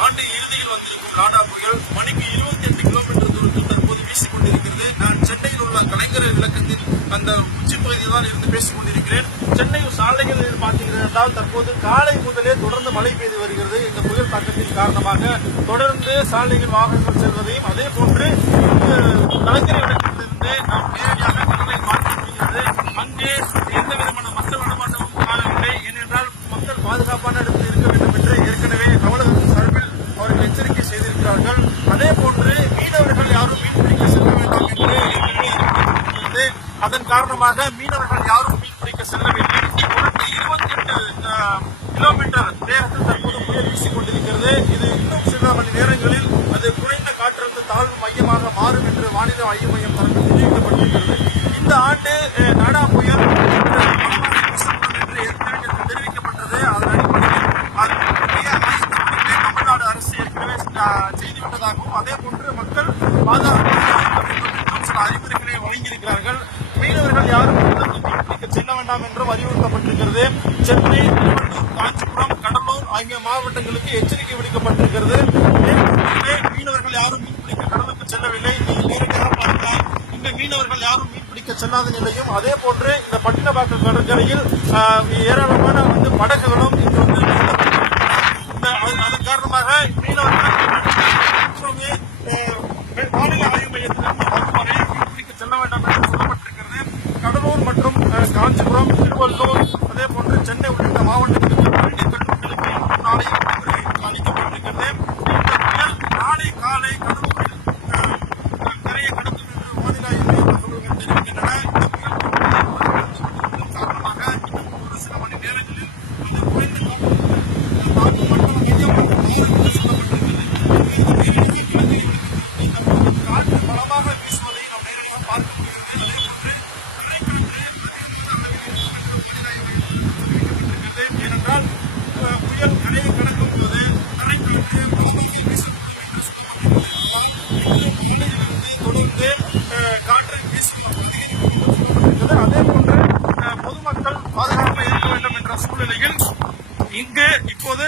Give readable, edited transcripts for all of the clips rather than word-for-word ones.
ஆண்டு இறுதியில் வந்திருக்கும் நாடா புயல் மணிக்கு 28 கிலோமீட்டர் தூரத்தில் தற்போது வீசிக் கொண்டிருக்கிறது. நான் சென்னையில் உள்ள கலைஞர் விளக்கத்தில் அந்த உச்சிப்பகுதியில் தான் இருந்து பேசிக் கொண்டிருக்கிறேன். சென்னை சாலைகளில் பார்த்தீர்கள் என்றால் தற்போது காலை முதலே தொடர்ந்து மழை பெய்து வருகிறது. இந்த புயல் தாக்கத்தின் காரணமாக தொடர்ந்து சாலைகள் வாகனங்கள் செல்வதையும் அதே போன்று கலைஞர் விளக்கத்திலிருந்து நாம் நேரடியாக கடலை பார்க்க முடிகிறது. அங்கே எந்த விதமான மக்கள் நடமாட்டமும் காணவில்லை. ஏனென்றால் மக்கள் பாதுகாப்பான இடத்தில் இருக்க வேண்டும் என்று ஏற்கனவே தமிழகத்தின் சார்பில் அவர்கள் எச்சரிக்கை செய்திருக்கிறார்கள். அதே போன்று மீனவர்கள் யாரும் மீன்பிடிக்க செல்ல வேண்டாம் என்று ஏற்கனவே அதன் காரணமாக மீனவர்கள் யாரும் மீன்பிடிக்க செல்லவில்லை. 28 கிலோமீட்டர் வேகத்தில் தற்போது புயல் வீசிக் கொண்டிருக்கிறது. இது இன்னும் சில மணி நேரங்களில் அது குறைந்த காற்றிலிருந்து தாழ்வு மையமாக மாறும் என்று வானிலை ஆய்வு மையம் தரப்பில் தெரிவிக்கப்பட்டிருக்கிறது. இந்த ஆண்டு நாடா புயல் என்று ஏற்கனவே தெரிவிக்கப்பட்டது. அதன் அடிப்படையில் தமிழ்நாடு அரசு ஏற்கனவே செய்துவிட்டதாகவும் அதே போன்று மக்கள் பாதுகாப்பு சில அறிவுரைகளை வழங்கியிருக்கிறார்கள். மீனவர்கள் யாரும் மீன்பிடிக்க செல்ல வேண்டாம் என்றும் அறிவுறுத்தப்பட்டிருக்கிறது. சென்னை, திருவள்ளூர், காஞ்சிபுரம், கடலூர் ஆகிய மாவட்டங்களுக்கு எச்சரிக்கை விடுக்கப்பட்டிருக்கிறது. மீனவர்கள் யாரும் மீன்பிடிக்க கடலுக்கு செல்லவில்லை. நீங்கள் நேரடியாக பார்க்கலாம். இங்கு மீனவர்கள் யாரும் மீன்பிடிக்க செல்லாத நிலையும் அதே போன்று இந்த பட்டினப்பாக்கம் கடற்கரையில் ஏராளமான படகுகளும் இங்கு அதன் காரணமாக மீனவர்கள் வானிலை ஆய்வு மையத்திலிருந்து வரும் வரை மீன்பிடிக்க செல்ல வேண்டாம் என்று சொல்லப்பட்டிருக்கிறது. கடலூர் மற்றும் காஞ்சிபுரம், திருவள்ளூர் அதே போன்று சென்னை உள்ளிட்ட மாவட்டங்களுக்கு பள்ளி கல்லூரிகளுக்கு நாளை அளிக்கப்பட்டிருக்கிறது. இந்த புயல் நாளை காலை கடலூரில் கரையை கடக்கும் என்று வானிலை ஆய்வு மைய தகவல்கள் தெரிவிக்கின்றன. இந்த புயல் காரணமாக இன்னும் ஒரு சில மணி நேரங்களில் அந்த குறைந்த காற்று மண்டல மையம் மாறும் என்று சொல்லப்பட்டிருக்கிறது. காற்று பலமாக வீசுவதை நாம் நேரடியாக பார்க்க முடிகிறது. அதே போன்று ஏனென்றால் புயல் கரையை கடக்கும் போது தரைக்காற்று பலமாக வீசக்கூடும் என்று சொல்லப்பட்டிருக்கிறது. தொடர்ந்து காற்று வீசும் அதிகரிக்கும் என்று சொல்லப்பட்டிருக்கிறது. அதே போன்று பொதுமக்கள் பாதுகாப்பாக இருக்க வேண்டும் என்ற சூழ்நிலையில் இங்கு இப்போது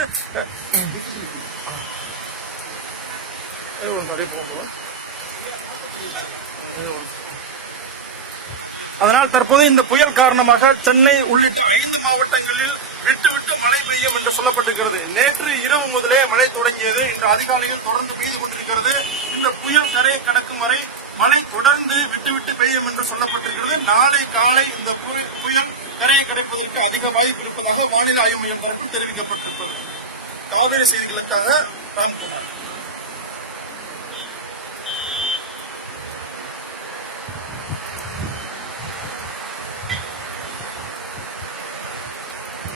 அதனால் தற்போது இந்த புயல் காரணமாக சென்னை உள்ளிட்ட 5 மாவட்டங்களில் விட்டு மழை பெய்யும் என்று சொல்லப்பட்டிருக்கிறது. நேற்று இரவு முதலே மழை தொடங்கியது. இன்று அதிகாலையில் தொடர்ந்து பெய்து கொண்டிருக்கிறது. இந்த புயல் கரையை கடக்கும் வரை மழை தொடர்ந்து விட்டு பெய்யும் என்று சொல்லப்பட்டிருக்கிறது. நாளை காலை இந்த புயல் கரையை கடப்பதற்கு அதிக வாய்ப்பு இருப்பதாக வானிலை ஆய்வு மையம் தரப்பில் தெரிவிக்கப்பட்டிருப்பது. காவிரி செய்திகளுக்காக ராம்குமார்.